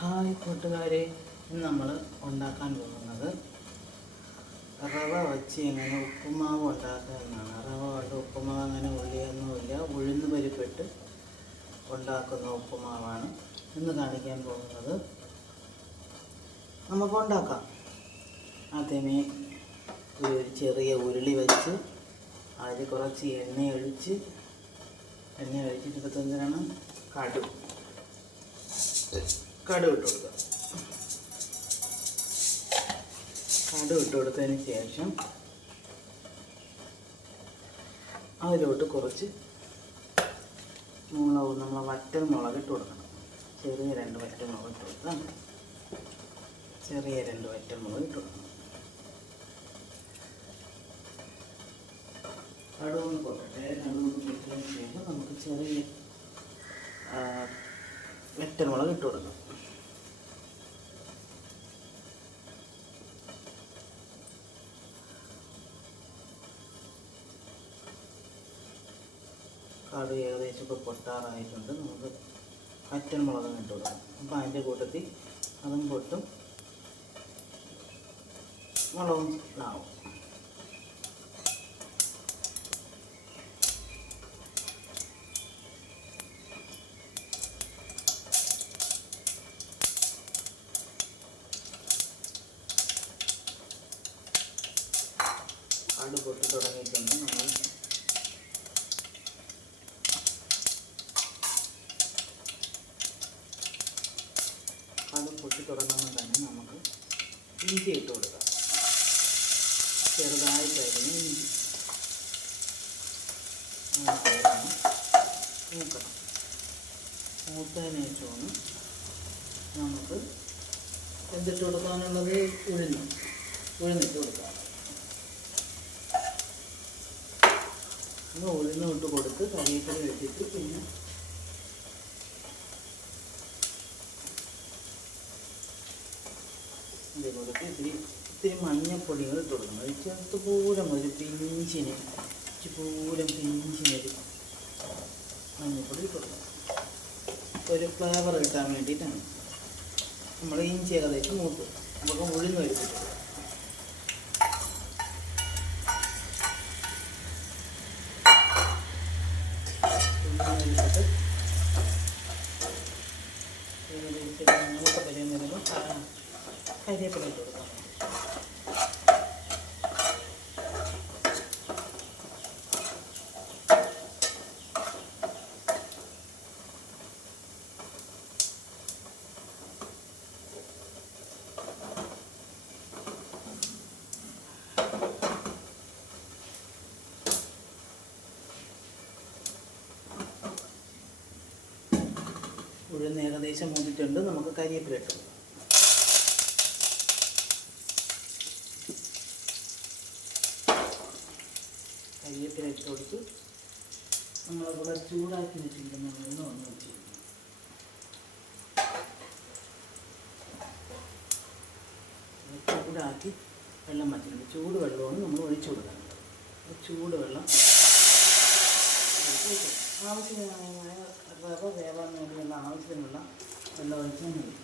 Hi കൂട്ടുകാരെ, ഇന്ന് നമ്മൾ ഉണ്ടാക്കാൻ പോകുന്നത് റവ വച്ച് എങ്ങനെ ഉപ്പുമാവ് ഉണ്ടാക്കുക എന്നാണ്. റവ കൊണ്ട് ഉപ്പുമാവ് അങ്ങനെ ഉള്ളിയൊന്നുമില്ല, ഉഴുന്ന് പരിപ്പിട്ട് ഉണ്ടാക്കുന്ന ഉപ്പുമാവാണ് ഇന്ന് കാണിക്കാൻ പോകുന്നത്. നമുക്ക് ഉണ്ടാക്കാം. ആദ്യമേ ഒരു ചെറിയ ഉരുളി വെച്ച് അതിൽ കുറച്ച് എണ്ണ ഒഴിച്ചിട്ട് എന്തിനാണ് കടുക് ഇട്ട് കൊടുക്കുക. കടുക് ഇട്ട് കൊടുത്തതിന് ശേഷം അതിലോട്ട് കുറച്ച് നമ്മൾ വറ്റൽ മുളക് ഇട്ട് കൊടുക്കണം. ചെറിയ രണ്ട് വറ്റൽ മുളക് ഇട്ട് കൊടുക്കാം. കടുകൊന്ന് പൊട്ടട്ടെ. കടുകൊന്ന് പൊട്ടിയതിന് ശേഷം നമുക്ക് ചെറിയ വറ്റൽമുളക് ഇട്ട് കൊടുക്കാം. കടുക് ഏകദേശം ഇപ്പോൾ പൊട്ടാറായിട്ടുണ്ട്. നമുക്ക് വറ്റൽമുളക് ഇട്ട് കൊടുക്കാം. അപ്പം അതിൻ്റെ കൂട്ടത്തിൽ അതും പൊട്ടും മുളകും ഇടാവും. കടുക് പൊട്ടി തുടങ്ങിയിട്ടുണ്ട്. കടുക് പൊട്ടി തുടങ്ങുമ്പോൾ തന്നെ നമുക്ക് ഇഞ്ചി ഇട്ട് കൊടുക്കാം. ചെറുതായിട്ടായിരുന്നു ഇഞ്ചി മൂക്കണം. മൂത്തതിന് ശേഷമാണ് നമുക്ക് എന്തിട്ട് കൊടുക്കാനുള്ളത്? ഉഴുന്നിട്ട് കൊടുക്കാം. ഉഴുന്ന് ഇട്ട് കൊടുത്ത് കരിവേപ്പില വെച്ചിട്ട് പിന്നെ ഇത് കൊടുത്ത് ഇത്തിരി മഞ്ഞപ്പൊടികൾ ഇട്ട് കൊടുക്കണം. ഒരു ചെറുത്തുപൂരം ഒരു പിഞ്ചിന് മഞ്ഞപ്പൊടി ഇട്ട് കൊടുക്കണം. ഒരു ഫ്ലേവർ കിട്ടാൻ വേണ്ടിയിട്ടാണ്. നമ്മൾ ഇഞ്ചി ഏകദേശം മൂത്ത് നമുക്ക് ഉഴുന്ന് വെച്ചിട്ട് കരിവേപ്പില ഇട്ട് കൊടുക്കാം. ഉഴുന്ന് ഏകദേശം മൂന്നിട്ടുണ്ട്. നമുക്ക് കരിവേപ്പില ഇട്ട് കൊടുക്കാം. കരിവേപ്പില ഇട്ട് കൊടുത്ത് നമ്മളിവിടെ ചൂടാക്കി വെച്ചിരിക്കുന്ന വെള്ളം ഒന്ന് വെച്ചിരിക്കുന്നു. ചൂടാക്കി വെള്ളം വച്ചിട്ടുണ്ട്. ചൂടുവെള്ളമാണ് നമ്മൾ ഒഴിച്ചു കൊടുക്കുന്നത്. ചൂടുവെള്ളം ആവശ്യമായ റവ വേവാൻ വേണ്ടിയുള്ള ആവശ്യത്തിനുള്ള വെള്ളം ഒഴിച്ചാൽ മതി.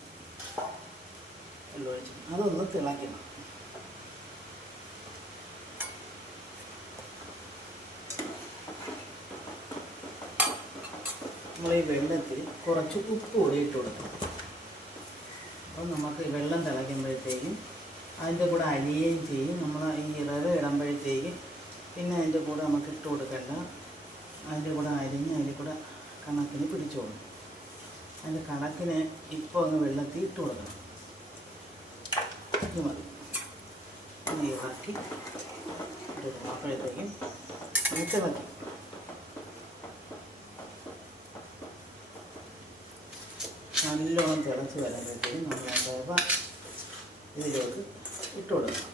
അതൊന്ന് തിളയ്ക്കണം. നമ്മൾ ഈ വെള്ളത്തിൽ കുറച്ച് ഉപ്പ് കൂടി ഇട്ട് കൊടുക്കണം. അപ്പം നമുക്ക് ഈ വെള്ളം തിളയ്ക്കുമ്പോഴത്തേക്കും അതിൻ്റെ കൂടെ അരിയുകയും ചെയ്യും. നമ്മൾ ഈ റവ ഇടുമ്പോഴത്തേക്കും പിന്നെ അതിൻ്റെ കൂടെ നമുക്ക് ഇട്ട് കൊടുക്കണ്ട. അതിൻ്റെ കൂടെ അരിഞ്ഞ് അതിൻ്റെ കൂടെ കണക്കിന് പിടിച്ചോളും. അതിൻ്റെ കണക്കിന് ഇപ്പോൾ ഒന്ന് വെള്ളത്തിൽ ഇട്ട് കൊടുക്കണം. ഇത് മതി. ഇറക്കി എടുക്കണം. അപ്പോഴത്തേക്കും തിളക്കി നല്ലോണം തിളച്ച് വരുമ്പോഴത്തേക്കും നമ്മൾ റവ ഇതിലോട്ട് ഇട്ട് കൊടുക്കണം.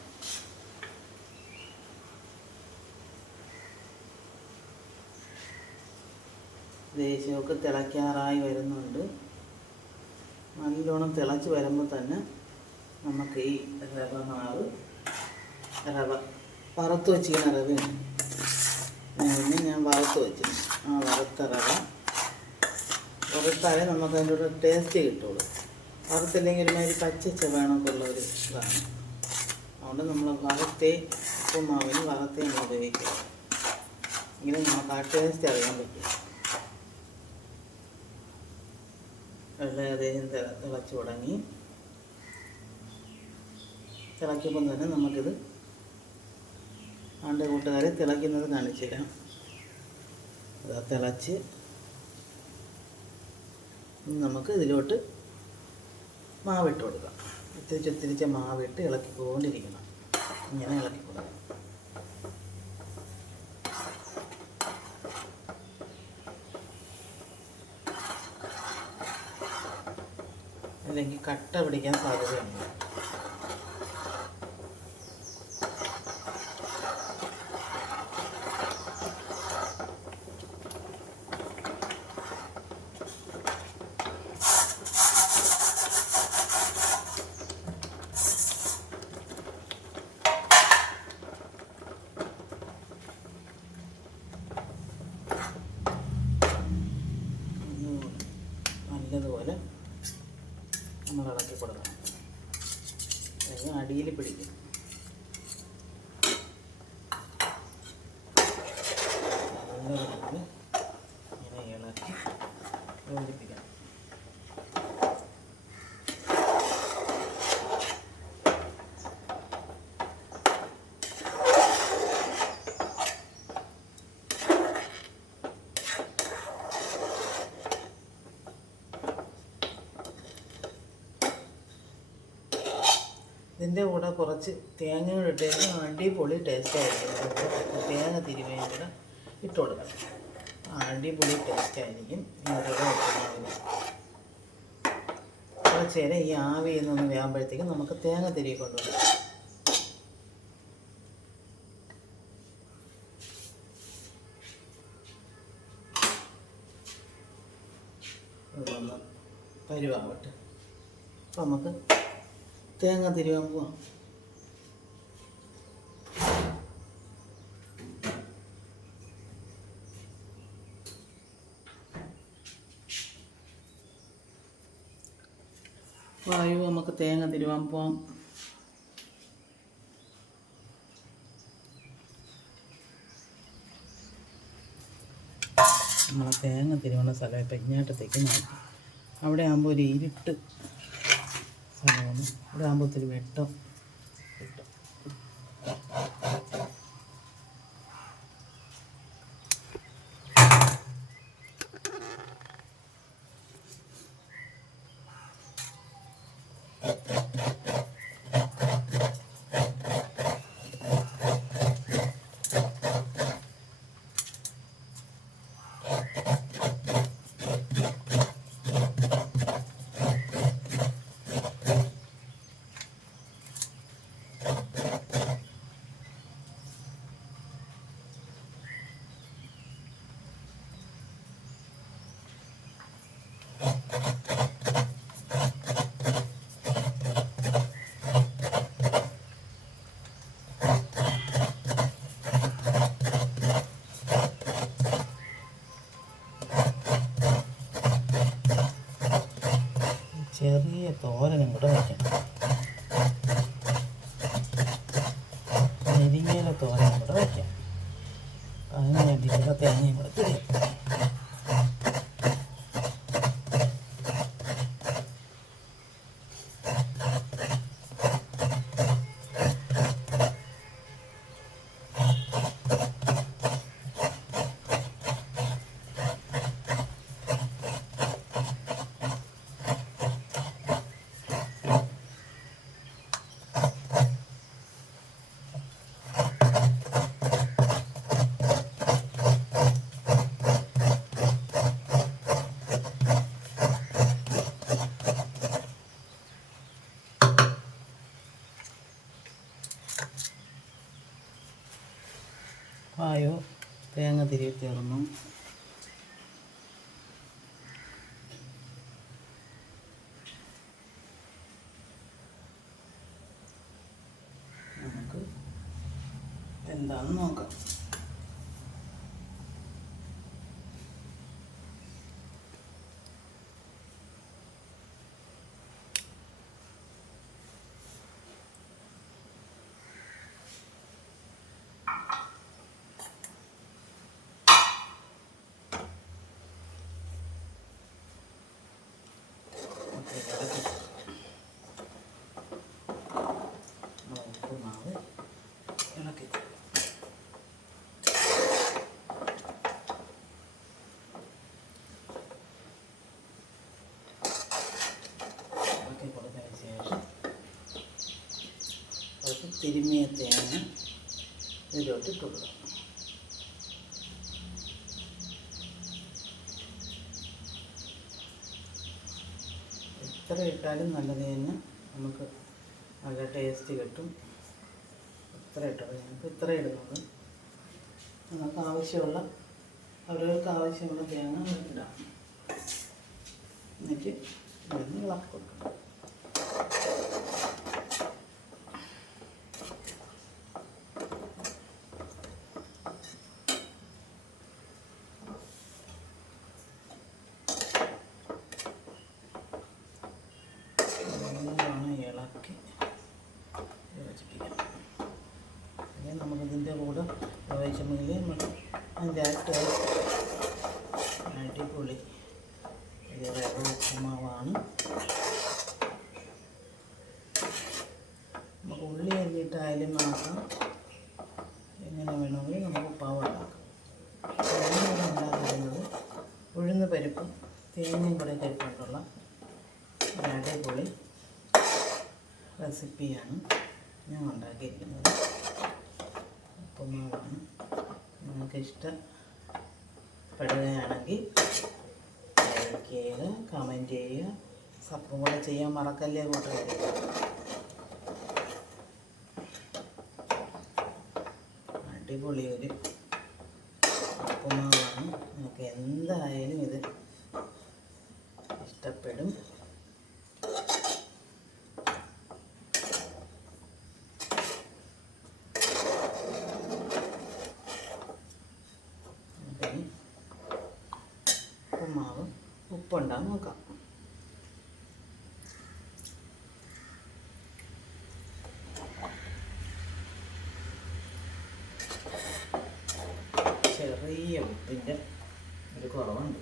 ദേശമൊക്കെ തിളയ്ക്കാറായി വരുന്നുണ്ട്. നല്ലോണം തിളച്ച് വരുമ്പോൾ തന്നെ നമുക്ക് ഈ റവ വറുത്ത് വെച്ചിരിക്കുന്ന റവയാണ്. ഞാൻ വറുത്ത് വെച്ചിരുന്നു. ആ വറുത്ത റവ വറുത്താലേ നമുക്ക് അതിൻ്റെ ഒരു ടേസ്റ്റ് കിട്ടുള്ളൂ. വറുത്തില്ലെങ്കിൽ ഒരുമാതിരി പച്ച വേണമൊക്കെ ഉള്ളൊരു ഇതാണ്. അതുകൊണ്ട് നമ്മൾ വറുത്തേ ഉപ്പുമാവിന് വറുത്തേ നമ്മൾ ഉപയോഗിക്കുക. ഇങ്ങനെ നമുക്ക് ആ ടേസ്റ്റ് അറിയാൻ പറ്റും. വെള്ളം ഏകദേശം തിളച്ച് തുടങ്ങി. തിളയ്ക്കുമ്പം തന്നെ നമുക്കിത് ആണ്ട് കൂട്ടുകാരെ തിളയ്ക്കുന്നത് കാണിച്ചു തരാം. അത് തിളച്ച് നമുക്ക് ഇതിലോട്ട് മാവിട്ട് കൊടുക്കാം. തിരിച്ച് മാവിട്ട് ഇളക്കിക്കൊണ്ടിരിക്കണം. ഇങ്ങനെ ഇളക്കി കൊടുക്കണം. അല്ലെങ്കിൽ കട്ട പിടിക്കാൻ സാധ്യതയുണ്ട്. നല്ലതുപോലെ നമ്മൾ ഇളക്കി കൊടുക്കണം. അല്ലെങ്കിൽ അടിയിൽ പിടിക്കും. നല്ലതുപോലെ ഇങ്ങനെ ഇളക്കി യോജിപ്പിക്കണം. ഇതിൻ്റെ കൂടെ കുറച്ച് തേങ്ങ ഇട്ടേക്ക് അടിപൊളി ടേസ്റ്റ് ആയിരിക്കും. തേങ്ങ തിരുവേയും കൂടെ ഇട്ട് കൊടുക്കണം. അടിപൊളി ടേസ്റ്റ് ആയിരിക്കും. കുറച്ച് നേരം ഈ ആവി എന്നൊന്ന് വേകുമ്പോഴത്തേക്കും നമുക്ക് തേങ്ങ തിരികെ കൊണ്ടുവരാം. ഇതൊന്ന് പരുവാവട്ടെ. അപ്പം നമുക്ക് തേങ്ങ തിരുവാൻ പോവാം. വായു നമുക്ക് തേങ്ങ തിരുവാൻ പോവാം. നമ്മൾ തേങ്ങ തിരുവുന്ന സ്ഥലം ഇപ്പം ഇങ്ങോട്ടത്തേക്ക് മാറ്റി. അവിടെ ആകുമ്പോൾ ഒരു ഇരുട്ട് സ്ഥലമാണ്. ഇവിടെ ആകുമ്പോൾ ഒത്തിരി വെട്ടം കിട്ടും. ചെറിയ തോരനും കൂടെ വയ്ക്കണം. നെരിങ്ങയില തോരനും കൂടെ വയ്ക്കാം. അതിന് വേണ്ടിയിട്ടുള്ള തേങ്ങയും കൂടെ തിരിയും. വായു തേങ്ങ തിരികെ തീർന്നു. നമുക്ക് എന്താണെന്ന് നോക്കാം. തിരുമിയ തേങ്ങ ഇതിലോട്ട് ഇട്ട് കൊടുക്കാം. എത്ര ഇട്ടാലും നല്ലത് തന്നെ, നമുക്ക് നല്ല ടേസ്റ്റ് കിട്ടും. എത്ര ഇട്ടത് ഞങ്ങൾക്ക് ഇത്ര ഇടുന്നത്. നമുക്ക് ആവശ്യമുള്ള അവരവർക്ക് ആവശ്യമുള്ള തേങ്ങ ഇടാം. എന്നിട്ട് ഇളക്കി കൊടുക്കണം. ഇളക്കി യോജിപ്പിക്കണം. അല്ലെങ്കിൽ നമുക്കിതിൻ്റെ കൂടെ യോജിച്ചെങ്കിൽ നമുക്ക് അതിൻ്റെ ടേസ്റ്റ് അടിപൊളി റവ ഉപ്പുമാവാണ്. നമുക്ക് ഉള്ളി അരിഞ്ഞിട്ടായാലും ആക്കാം, എങ്ങനെ വേണമെങ്കിൽ നമുക്ക് ഉപ്പുമാവ് ഉണ്ടാക്കാം. ഞാനിവിടെ ഉണ്ടാക്കുന്നത് ഉഴുന്ന് പരിപ്പും തേങ്ങയും കൂടെ കരിക്കൊണ്ടുള്ള ഒരു അടിപൊളി റെസിപ്പിയാണ് ഞാൻ ഉണ്ടാക്കിയിരിക്കുന്നത്. ഉപ്പുമാവാണ്. നിങ്ങൾക്ക് ഇഷ്ടപ്പെടുകയാണെങ്കിൽ ലൈക്ക് ചെയ്യുക, കമൻറ്റ് ചെയ്യുക, സബ്സ്ക്രൈബ് കൂടെ ചെയ്യാൻ മറക്കല്ലേ കൂട്ടുകാരെ. അടിപൊളി ഒരു ഉപ്പുമാവാണ്. നിങ്ങൾക്ക് എന്തായാലും ഇത് ഇഷ്ടപ്പെടും. ഉപ്പുമാവ് ഉപ്പുണ്ടാകും നോക്കാം. ചെറിയ ഉപ്പിൻ്റെ ഒരു കുറവുണ്ട്.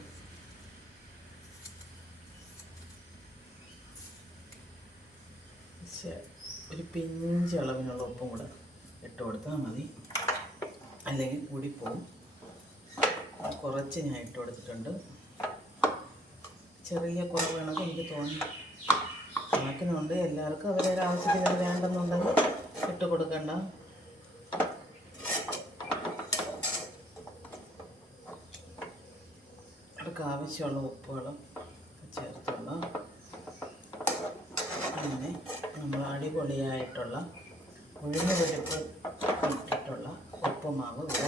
ഒരു പിഞ്ച് അളവിനുള്ള ഉപ്പും കൂടെ ഇട്ട് കൊടുത്താൽ മതി, അല്ലെങ്കിൽ കൂടിപ്പോവും. കുറച്ച് ഞാൻ ഇട്ട് കൊടുത്തിട്ടുണ്ട്. ചെറിയ കുറവാണെന്ന് എനിക്ക് തോന്നി. കണക്കിനുണ്ട്, എല്ലാവർക്കും അവരുടെ ആവശ്യത്തിന് വേണ്ടെന്നുണ്ടെങ്കിൽ ഇട്ട് കൊടുക്കണ്ട. അവർക്ക് ആവശ്യമുള്ള ഉപ്പുകളും ചേർത്തുള്ള അങ്ങനെ നമ്മൾ അടിപൊളിയായിട്ടുള്ള ഉഴുന്ന് പരിപ്പ് ഇട്ടിട്ടുള്ള ഉപ്പുമാവ് ഇവിടെ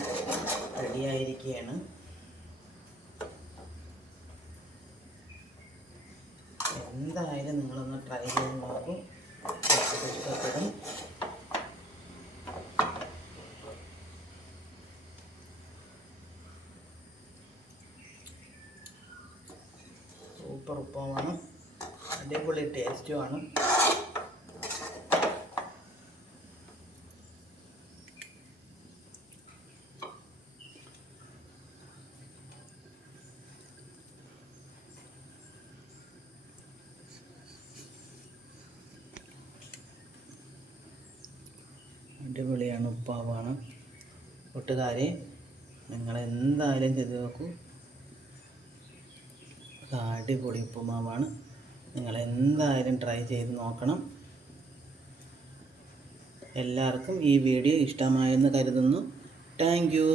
റെഡിയായിരിക്കുകയാണ്. എന്തായാലും നിങ്ങളൊന്ന് ട്രൈ ചെയ്ത് നോക്കും, ഇഷ്ടപ്പെടും. സൂപ്പർ ഉപ്പുമാണ്, അടിപൊളി ടേസ്റ്റുമാണ്. അടിപൊളിയാണ്, ഉപ്പാവാണ്. കൂട്ടുകാരെ, നിങ്ങളെന്തായാലും ചെയ്ത് നോക്കൂ. അടിപൊളി ഉപ്പുമാവാണ്. നിങ്ങളെന്തായാലും ട്രൈ ചെയ്ത് നോക്കണം. എല്ലാവർക്കും ഈ വീഡിയോ ഇഷ്ടമായെന്ന് കരുതുന്നു. Thank you.